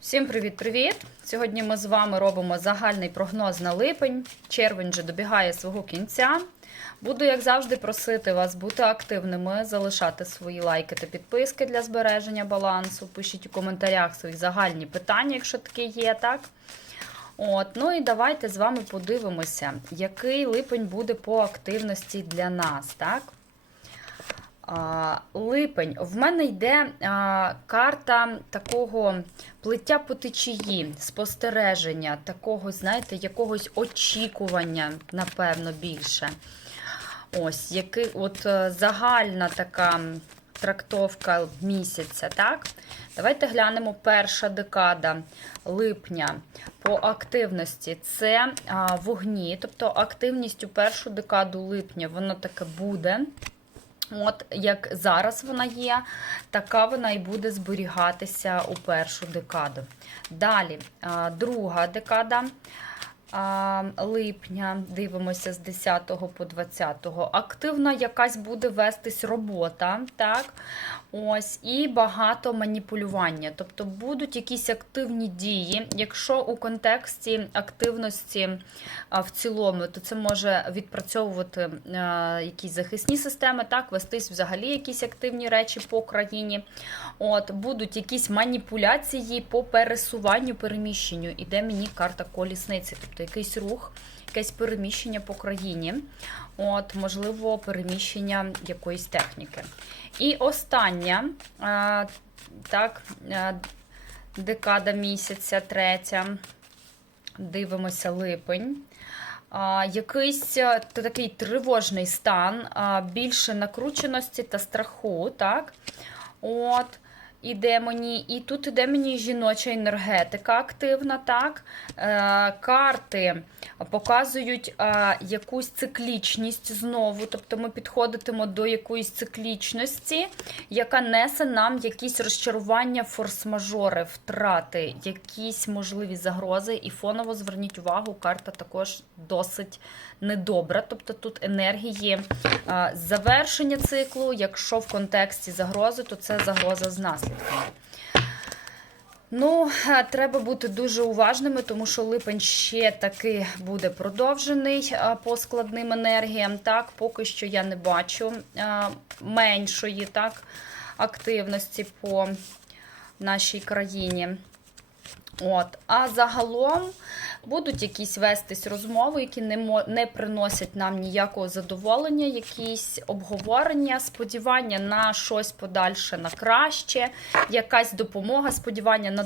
Всім привіт-привіт! Сьогодні ми з вами робимо загальний прогноз на липень. Червень вже добігає свого кінця. Буду, як завжди, просити вас бути активними, залишати свої лайки та підписки для збереження балансу. Пишіть у коментарях свої загальні питання, якщо такі є, так? От, ну і давайте з вами подивимося, який липень буде по активності для нас, так? Липень. В мене йде карта такого плиття по течії, спостереження, такого, знаєте, якогось очікування, напевно, більше. Ось, який, от е, загальна така трактовка місяця, так? Давайте глянемо перша декада липня по активності. Це вогні, тобто активність у першу декаду липня, воно таке буде. От як зараз вона є, така вона і буде зберігатися у першу декаду. Далі, друга декада липня, дивимося з 10 по 20. Активна якась буде вестись робота, так? Ось, і багато маніпулювання. Тобто будуть якісь активні дії. Якщо у контексті активності в цілому, то це може відпрацьовувати якісь захисні системи, так, вестись взагалі якісь активні речі по країні. От, Будуть якісь маніпуляції по пересуванню, переміщенню. Іде мені карта колісниці, тобто якийсь рух, якесь переміщення по країні. От, Можливо, переміщення якоїсь техніки. І остання а, так, а, декада місяця, третя. Дивимося липень. Якийсь а, такий тривожний стан, більше накрученості та страху. так? От, іде мені, і тут іде мені жіноча енергетика активна, так? Е, карти показують е, якусь циклічність знову. Тобто ми підходитимо до якоїсь циклічності, яка несе нам якісь розчарування, форс-мажори, втрати, якісь можливі загрози. І фоново зверніть увагу, карта також досить недобра. Тобто тут енергії е, завершення циклу. Якщо в контексті загрози, то це загроза з наслідками. Ну, е, треба бути дуже уважними, тому що липень ще таки буде продовжений е, по складним енергіям. Так, поки що я не бачу е, меншої так, активності по нашій країні. От. А загалом будуть якісь вестись розмови, які не, мо- не приносять нам ніякого задоволення, якісь обговорення, сподівання на щось подальше на краще, якась допомога, сподівання на